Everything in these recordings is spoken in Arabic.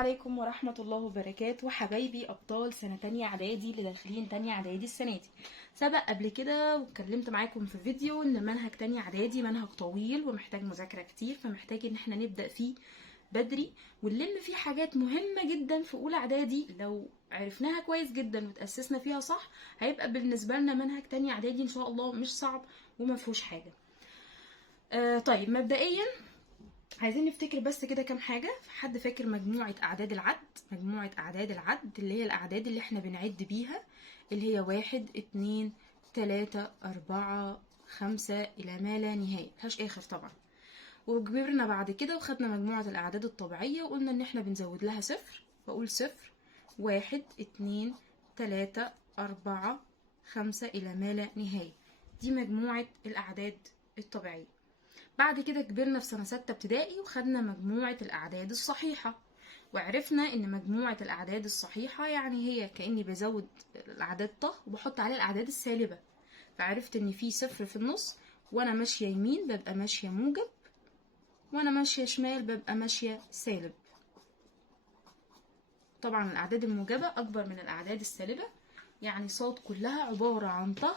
عليكم ورحمة الله وبركاته حبايبي أبطال سنة تانية إعدادي اللي داخلين تانية إعدادي السنة دي. سبق قبل كده واتكلمت معاكم في فيديو إن منهج تانية إعدادي منهج طويل ومحتاج مذاكرة كتير، فمحتاج إن احنا نبدأ فيه بدري ونلم فيه حاجات مهمة جدا في أولى إعدادي. لو عرفناها كويس جدا وتأسسنا فيها صح هيبقى بالنسبة لنا منهج تانية إعدادي إن شاء الله مش صعب ومفهوش حاجة. طيب مبدئيا عايزين نفتكر بس كده كام حاجة. حد فاكر مجموعة أعداد العد؟ مجموعة أعداد العد اللي هي الأعداد اللي احنا بنعد بيها، اللي هي 1 2 3 4 5 إلى ما لا نهاية، ملهاش آخر طبعا. وكبرنا بعد كده وخدنا مجموعة الأعداد الطبيعية وقلنا إن احنا بنزود لها صفر، بقول صفر 1 2 3 4 5 إلى ما لا نهاية. دي مجموعة الأعداد الطبيعية. بعد كده كبرنا في سنة 6 ابتدائي وخدنا مجموعة الأعداد الصحيحة، وعرفنا إن مجموعة الأعداد الصحيحة يعني هي كأني بزود الأعداد طه وبحط عليه الأعداد السالبة. فعرفت إن في صفر في النص، وأنا ماشية يمين ببقى ماشية موجب، وأنا ماشية شمال ببقى ماشية سالب. طبعا الأعداد الموجبة أكبر من الأعداد السالبة، يعني صاد كلها عبارة عن طه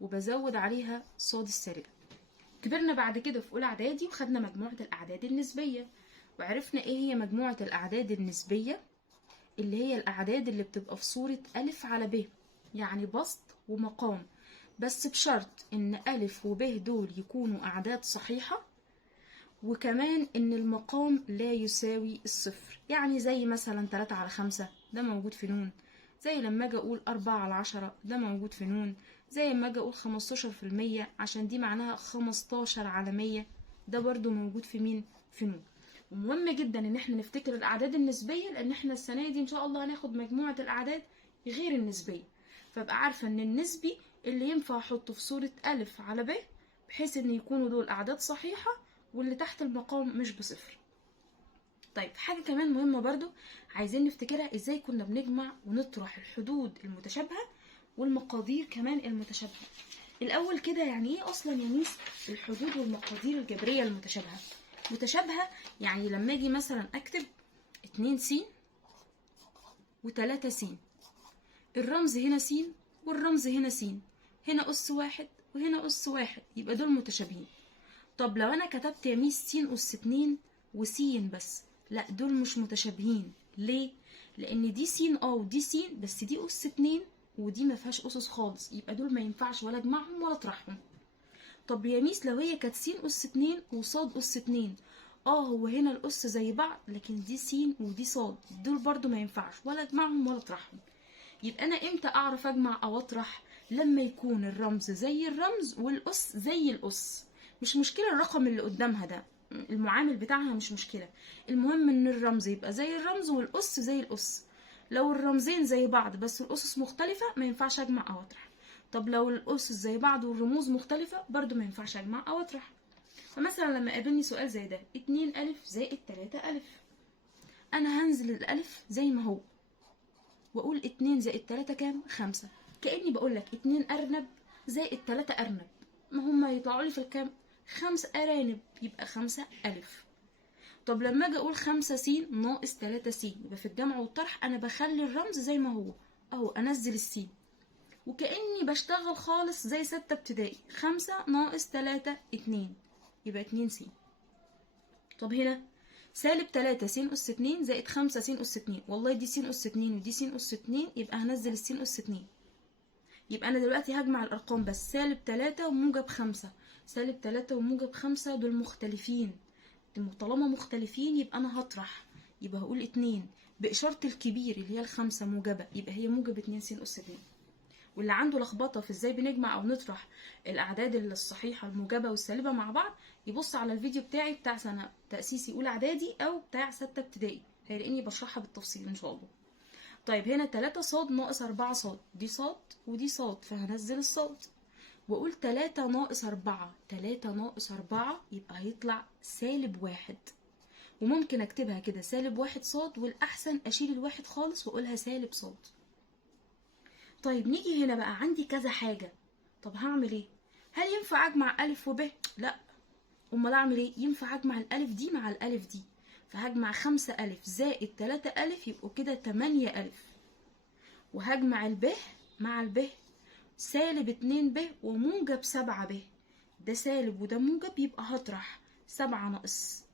وبزود عليها صاد السالبة. كبرنا بعد كده في اولى اعدادي وخدنا مجموعه الاعداد النسبيه، وعرفنا ايه هي مجموعه الاعداد النسبيه، اللي هي الاعداد اللي بتبقى في صوره الف على ب، يعني بسط ومقام، بس بشرط ان الف وب دول يكونوا اعداد صحيحه، وكمان ان المقام لا يساوي الصفر. يعني زي مثلا 3 على 5 ده موجود في نون، زي لما اجي اقول 4 على 10 ده موجود في نون، زي لما اجي اقول 15% عشان دي معناها 15 على 100 ده برضو موجود في مين؟ في نون. ومهم جدا ان احنا نفتكر الاعداد النسبيه، لان احنا السنه دي ان شاء الله هناخد مجموعه الاعداد غير النسبيه، فابقى عارفه ان النسبي اللي ينفع احطه في صوره الف على ب بحيث ان يكونوا دول اعداد صحيحه، واللي تحت المقام مش بصفر. طيب حاجة كمان مهمة برضو عايزين نفتكرها، ازاي كنا بنجمع ونطرح الحدود المتشابهة والمقادير كمان المتشابهة. الأول كده يعني ايه أصلا يا ميس الحدود والمقادير الجبرية المتشابهة؟ متشابهة يعني لما اجي مثلا أكتب 2 س و3 س، الرمز هنا س والرمز هنا س، هنا أس واحد وهنا أس واحد، يبقى دول متشابهين. طب لو انا كتبت يا ميس س اس 2 وس بس، لا دول مش متشابهين. ليه؟ لان دي س ودي س، بس دي اس 2 ودي ما فيهاش اسس خالص، يبقى دول ما ينفعش ولا اجمعهم ولا اطرحهم. طب يا ميس لو هي كانت س اس 2 وصاد اس 2، هو هنا الاس زي بعض، لكن دي س ودي صاد، دول برضو ما ينفعش ولا اجمعهم ولا اطرحهم. يبقى انا امتى اعرف اجمع او اطرح؟ لما يكون الرمز زي الرمز والاس زي الاس. مش مشكلة الرقم اللي قدامها ده، المعامل بتاعها مش مشكلة، المهم ان الرمز يبقى زي الرمز والاس زي الاس. لو الرمزين زي بعض بس الاسس مختلفة ما ينفعش اجمع او اطرح. طب لو الاسس زي بعض والرموز مختلفة برضو ما ينفعش اجمع او اطرح. فمثلا لما قابلني سؤال زي ده 2 الف زائد 3 الف، انا هنزل الالف زي ما هو واقول 2 زائد 3 كام؟ 5. كأني بقول لك 2 ارنب زائد 3 ارنب، ما هما يطلعوا لي في الكام؟ 5 ارانب، يبقى 5 الف. طب لما اجي اقول 5 س ناقص 3 س، يبقى في الجمع والطرح انا بخلي الرمز زي ما هو اهو، انزل السين وكأني بشتغل خالص زي 6 ابتدائي. 5 ناقص 3 2، يبقى 2 س. طب هنا سالب 3 س أس 2 زائد 5 س أس 2، والله دي س أس 2 ودي س أس 2، يبقى هنزل الس أس 2. يبقى أنا دلوقتي هجمع الأرقام بس، سالب 3 وموجب 5، سالب 3 وموجب 5 دول مختلفين، طالما مختلفين يبقى أنا هطرح، يبقى هقول 2 بإشارة الكبير اللي هي الخمسة موجبة، يبقى هي موجب 2 س أس 2. واللي عنده لخبطه في ازاي بنجمع او نطرح الاعداد الصحيحه الموجبه والسالبه مع بعض يبص على الفيديو بتاعي بتاع سنه تاسيسي اولى اعدادي او بتاع 6 ابتدائي، هيلاقيني بشرحها بالتفصيل ان شاء الله. طيب هنا 3 صاد ناقص 4 صاد، دي صاد ودي صاد، فهنزل الصاد واقول 3 ناقص 4، 3 ناقص 4 يبقى هيطلع سالب 1، وممكن اكتبها كده سالب 1 صاد، والاحسن اشيل الواحد خالص واقولها سالب صاد. طيب نيجي هنا بقى عندي كذا حاجة، طب هعمل ايه؟ هل ينفع اجمع الف وب؟ لا. امال اعمل ايه؟ ينفع اجمع الالف دي مع الالف دي، فهجمع 5 ألف زائد 3 ألف يبقوا كده 8 ألف، وهجمع الب مع الب سالب 2 ب وموجب 7 ب، ده سالب وده موجب، يبقى هطرح 7 ناقص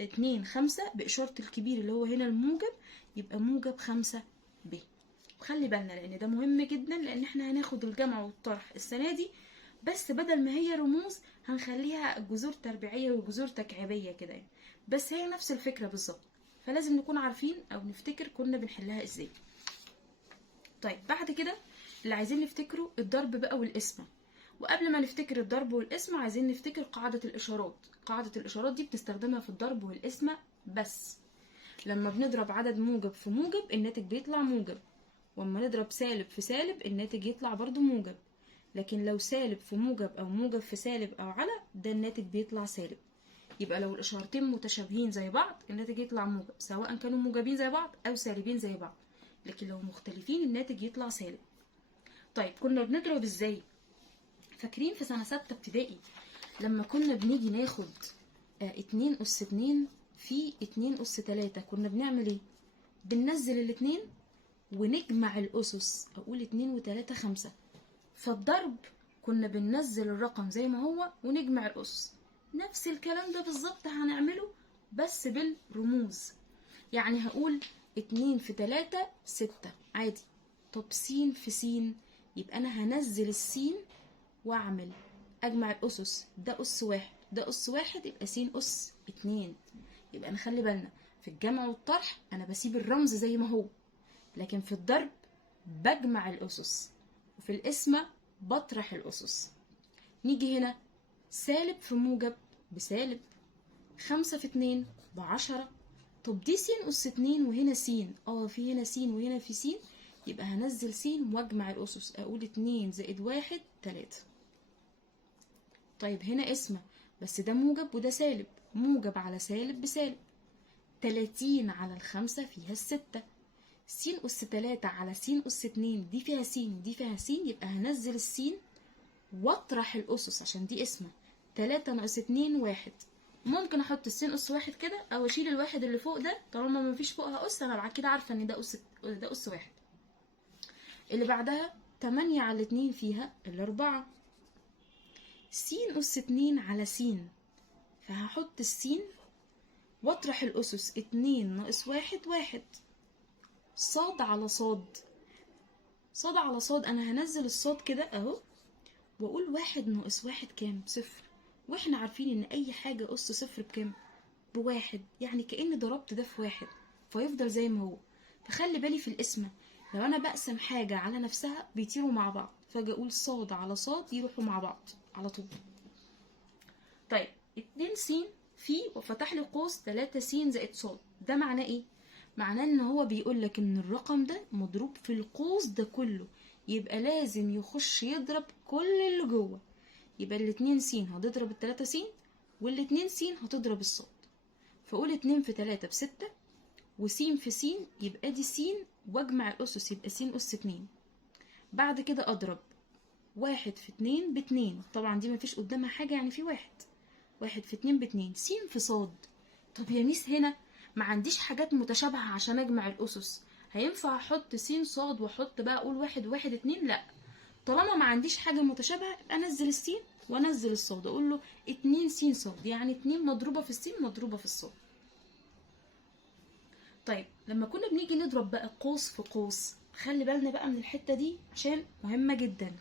2 5 بإشارة الكبير اللي هو هنا الموجب، يبقى موجب 5 ب. وخلي بالنا لأن ده مهم جدا، لأن احنا هناخد الجمع والطرح السنة دي، بس بدل ما هي رموز هنخليها جذور تربيعية وجذور تكعيبية كده يعني، بس هي نفس الفكرة بالظبط، فلازم نكون عارفين أو نفتكر كنا بنحلها ازاي. طيب بعد كده اللي عايزين نفتكره الضرب بقى والقسمة. وقبل ما نفتكر الضرب والقسمة عايزين نفتكر قاعدة الإشارات. قاعدة الإشارات دي بنستخدمها في الضرب والقسمة بس. لما بنضرب عدد موجب في موجب الناتج بيطلع موجب، واما نضرب سالب في سالب الناتج يطلع برضو موجب، لكن لو سالب في موجب او موجب في سالب او على ده الناتج بيطلع سالب. يبقى لو الإشارتين متشابهين زي بعض الناتج يطلع موجب، سواء كانوا موجبين زي بعض او سالبين زي بعض، لكن لو مختلفين الناتج يطلع سالب. طيب كنا بنضرب ازاي؟ فاكرين في سنة 6 ابتدائي لما كنا بنيجي ناخد 2 أس 2 في 2 أس 3 كنا بنعمل ايه؟ بننزل الاتنين ونجمع الأسس، أقول 2 و3 5. فالضرب كنا بننزل الرقم زي ما هو ونجمع الأسس، نفس الكلام ده بالظبط هنعمله بس بالرموز. يعني هقول 2 في 3 6 عادي. طب س في س، يبقى أنا هنزل السين واعمل اجمع الاسس، ده اس واحد ده اس واحد، يبقى س اس 2. يبقى نخلي بالنا في الجمع والطرح انا بسيب الرمز زي ما هو، لكن في الضرب بجمع الاسس، وفي القسمة بطرح الاسس. نيجي هنا سالب في موجب بسالب، 5 في 2 ب10. طب دي س اس 2 وهنا س، في هنا س وهنا في س، يبقى هنزل س واجمع الاسس، اقول 2 زائد 1 3. طيب هنا قسمة بس ده موجب وده سالب، موجب على سالب بسالب، 30 على 5 فيها 6، س أس 3 على س أس 2 دي فيها س دي فيها س، يبقى هنزل السين واطرح الأسس عشان دي قسمة، 3 ناقص 2 1. ممكن احط السين أس 1 كده او اشيل الواحد اللي فوق ده، طالما مفيش فوقها أس انا بعد كده عارفة ان ده أس 1. اللي بعدها 8 على 2 فيها ال4، س أس 2 على س، فهحط السين واطرح الأسس، 2 ناقص 1 1. صاد على صاد، صاد على صاد أنا هنزل الصاد كده أهو وأقول 1 ناقص 1 كام؟ 0. وإحنا عارفين إن أي حاجة أس 0 بكام؟ ب1، يعني كأني ضربت ده في 1 فيفضل زي ما هو. فخلي بالي في القسمة لو أنا بقسم حاجة على نفسها بيطيروا مع بعض، فاجي أقول صاد على صاد يروحوا مع بعض على طول. طيب 2 س في وفتح لي قوس 3 س زائد ص، ده معناه ايه؟ معناه ان هو بيقول لك ان الرقم ده مضروب في القوس ده كله، يبقى لازم يخش يضرب كل اللي جوه. يبقى ال2 س هتضرب ال3 س وال2 س هتضرب الصاد، فاقول 2 في 3 ب6 وس في س، يبقى دي س واجمع الاسس يبقى س اس 2. بعد كده اضرب 1 في 2 ب2، طبعا دي مفيش قدامها حاجه يعني في 1 في 2 ب2، س في صاد. طب يا ميس هنا ما عنديش حاجات متشابهة عشان اجمع الاسس، هينفع احط س صاد واحط بقى اقول 1 1 2؟ لا، طالما ما عنديش حاجة متشابهة يبقى انزل السين وانزل الصاد، اقول له 2 س صاد، يعني 2 مضروبة في السين مضروبة في الصاد. طيب لما كنا بنيجي نضرب بقى قوس في قوس، خلي بالنا بقى من الحتة دي عشان مهمة جدا.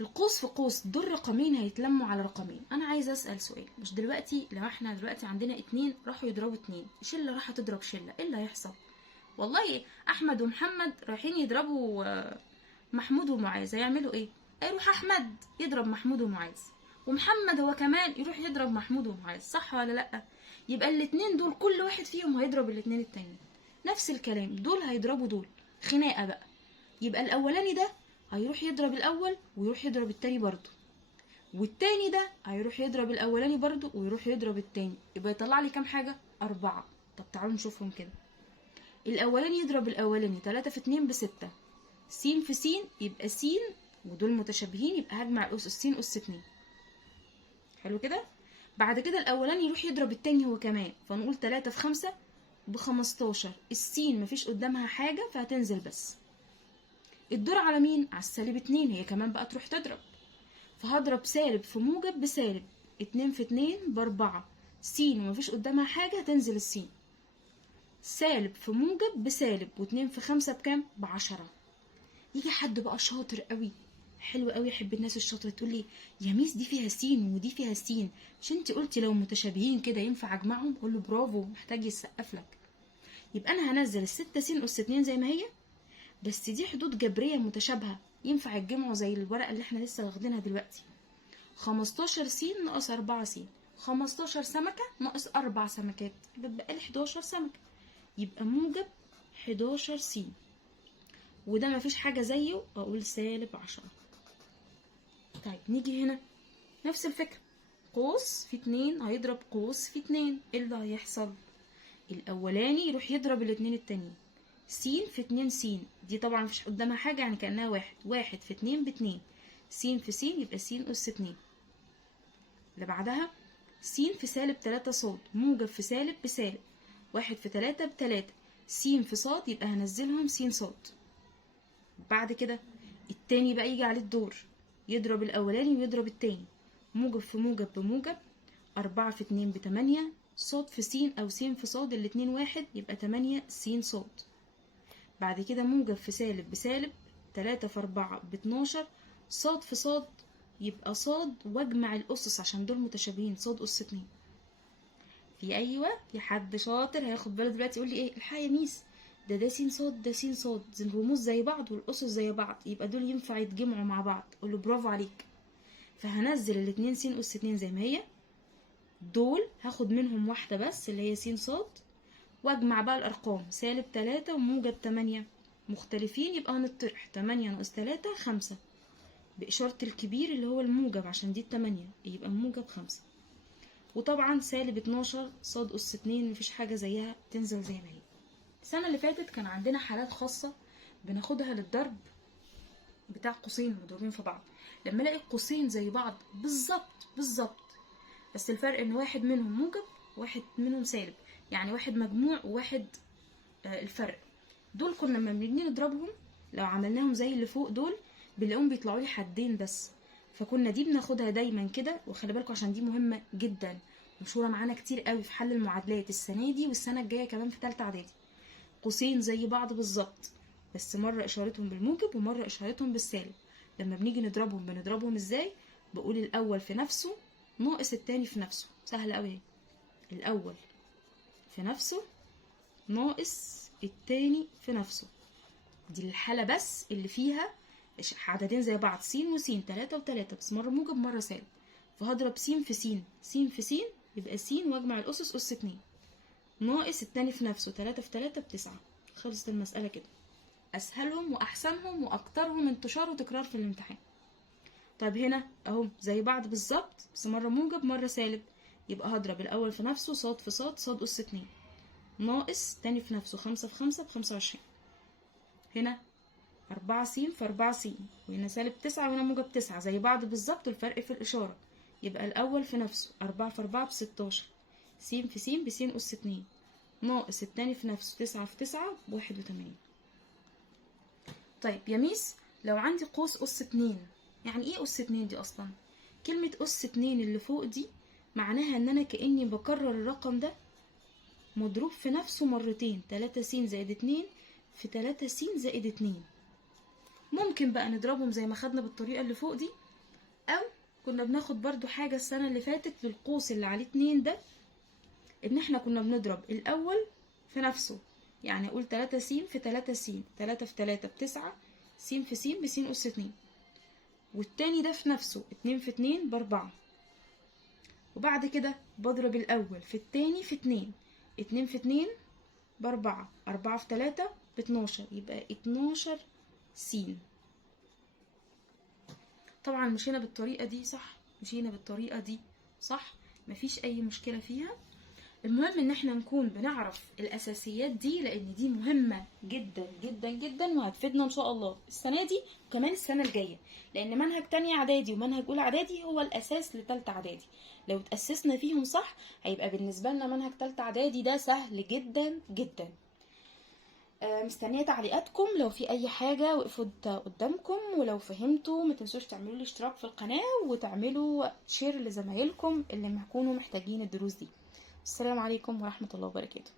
القوس في قوس دول رقمين هيتلموا على رقمين. انا عايزه اسال سؤال، مش دلوقتي لو احنا دلوقتي عندنا 2 راحوا يضربوا 2، شله راح تضرب شله، ايه اللي هيحصل؟ والله احمد ومحمد رايحين يضربوا محمود ومعاذ، هيعملوا ايه؟ هيروح احمد يضرب محمود ومعاذ، ومحمد هو كمان يروح يضرب محمود ومعاذ، صح ولا لا؟ يبقى الاتنين دول كل واحد فيهم هيضرب الاتنين التانيين. نفس الكلام دول هيضربوا دول، خناقه بقى. يبقى الاولاني ده هيروح يضرب الاول ويروح يضرب التاني برضو، والتاني ده هيروح يضرب الاولاني برضو ويروح يضرب التاني، يبقى يطلع لي كام حاجه؟ 4. طب تعالوا نشوفهم كده. الاولاني يضرب الاولاني، 3 في 2 ب6، س في س يبقى س، ودول متشابهين يبقى هجمع الاسس س اس 2. حلو كده. بعد كده الاولاني يروح يضرب التاني هو كمان، فنقول 3 في 5 ب15. السين مفيش قدامها حاجة فهتنزل بس. الدور على مين؟ على -2، هي كمان بقى تروح تضرب، فهضرب سالب في موجب بسالب، 2 في 2 ب4، س ومفيش قدامها حاجة هتنزل السين. سالب في موجب بسالب، و2 في 5 بكام؟ ب10. يجي حد بقى شاطر قوي، حلو قوي، يحب الناس الشاطره، تقول لي يا ميس دي فيها س ودي فيها س، مش انت قلتي لو متشابهين كده ينفع اجمعهم؟ اقول له برافو، محتاج يسقف لك. يبقى انا هنزل ال6 س اس 2 زي ما هي، بس دي حدود جبريه متشابهه ينفع يتجمعوا زي الورقه اللي احنا لسه واخدينها دلوقتي. 15 س ناقص 4 س، 15 سمكه ناقص 4 سمكات، بيبقى لي 11 سمكه، يبقى موجب 11 س، وده مفيش حاجة زيه، اقول -10. طيب نيجي هنا نفس الفكرة، قوس في 2 هيضرب قوس في 2، ايه اللي هيحصل؟ الاولاني يروح يضرب الاتنين التانيين، س في 2 س، دي طبعا مفيش قدامها حاجة يعني كأنها واحد، 1 في 2 ب2، س في س يبقى س أس 2. اللي بعدها س في -3 ص، موجب في سالب بسالب، 1 في 3 ب3، س في ص يبقى هنزلهم س ص. بعد كده التاني بقى يجي عليه الدور، يضرب الاولاني ويضرب التاني، موجب في موجب بموجب، 4 في 2 ب8، صاد في س او س في صاد الاتنين واحد يبقى 8 س صاد. بعد كده موجب في سالب بسالب، 3 في 4 ب12، صاد في صاد يبقى صاد، واجمع الاسس عشان دول متشابهين، صاد اس 2. في حد شاطر هياخد باله دلوقتي يقول لي ايه الحقيقه يا ميس، ده س صاد ده س صاد، الرموز زي بعض والاسس زي بعض، يبقى دول ينفع يتجمعوا مع بعض. اقول له برافو عليك. فهنزل الاتنين س اس 2 زي ما هي، دول هاخد منهم واحده بس اللي هي س صاد، واجمع بقى الارقام، -3 وموجب 8 مختلفين يبقى هنطرح، 8 ناقص 3 5، بإشارة الكبير اللي هو الموجب عشان دي 8 يبقى موجب 5. وطبعا -12 صاد أس 2 مفيش حاجة زيها، تنزل زي ما هي. السنة اللي فاتت كان عندنا حالات خاصة بناخدها للضرب بتاع قوسين مضروبين في بعض، لما الاقي القوسين زي بعض بالظبط، بس الفرق ان واحد منهم موجب وواحد منهم سالب، يعني واحد مجموع وواحد الفرق، دول كنا لما بنيجي نضربهم لو عملناهم زي اللي فوق دول بنلاقيهم بيطلعوا لي حدين بس، فكنا دي بناخدها دايما كده. وخلي بالكم عشان دي مهمة جدا، مشهورة معانا كتير قوي في حل المعادلات السنة دي والسنة الجاية كمان في تالتة اعدادي. قوسين زي بعض بالظبط، بس مرة اشارتهم بالموجب ومرة اشارتهم بالسالب. لما بنيجي نضربهم بنضربهم ازاي؟ بقول الاول في نفسه ناقص التاني في نفسه، سهل قوي. الاول في نفسه ناقص التاني في نفسه، دي الحالة بس اللي فيها عددين زي بعض، س وس، 3 و3، بس مرة موجب مرة سالب، فهضرب س في س، س في س يبقى س واجمع الأسس أس 2، ناقص التاني في نفسه، 3 في 3 ب9. خلصت المسألة كده، أسهلهم وأحسنهم وأكترهم انتشار وتكرار في الامتحان. طيب هنا أهو زي بعض بالظبط، بس مرة موجب مرة سالب، يبقى هضرب الأول في نفسه صاد في صاد، صاد أس 2، ناقص تاني في نفسه 5 في 5 ب25. هنا 4 س في 4 س، وهنا -9 وهنا موجب 9 زي بعض بالظبط، الفرق في الإشارة، يبقى الأول في نفسه 4 في 4 ب16، س في س بس أس 2، ناقص التاني في نفسه 9 في 9 ب81. طيب يا ميس لو عندي قوس أس 2، يعني إيه أس 2 دي أصلا؟ كلمة أس 2 اللي فوق دي معناها إن أنا كأني بكرر الرقم ده مضروب في نفسه مرتين، 3 س زائد 2 في 3 س زائد 2. ممكن بقى نضربهم زي ما خدنا بالطريقة اللي فوق دي، او كنا بناخد برضو حاجة السنة اللي فاتت للقوس اللي عليه 2 ده، ان احنا كنا بنضرب الاول في نفسه، يعني اقول 3 س في 3 س، 3 في 3 ب9، س في س بس أس 2، والتاني ده في نفسه 2 في 2 ب4، وبعد كده بضرب الاول في التاني في 2، 2 في 2 ب4، 4 في 3 ب12، يبقى 12 س. طبعا مشينا بالطريقة دي صح، مفيش أي مشكلة فيها. المهم ان احنا نكون بنعرف الاساسيات دي، لان دي مهمة جدا جدا جدا، وهتفيدنا ان شاء الله السنة دي وكمان السنة الجاية، لان منهج تانية اعدادي ومنهج اولى اعدادي هو الاساس لتالتة اعدادي. لو تأسسنا فيهم صح هيبقى بالنسبة لنا منهج تالتة اعدادي ده سهل جدا جدا. مستنية تعليقاتكم لو في اي حاجة وقفت قدامكم، ولو فهمتوا ما تنسوش تعملوا لي اشتراك في القناة وتعملوا شير لزمايلكم اللي هيكونوا محتاجين الدروس دي. السلام عليكم ورحمة الله وبركاته.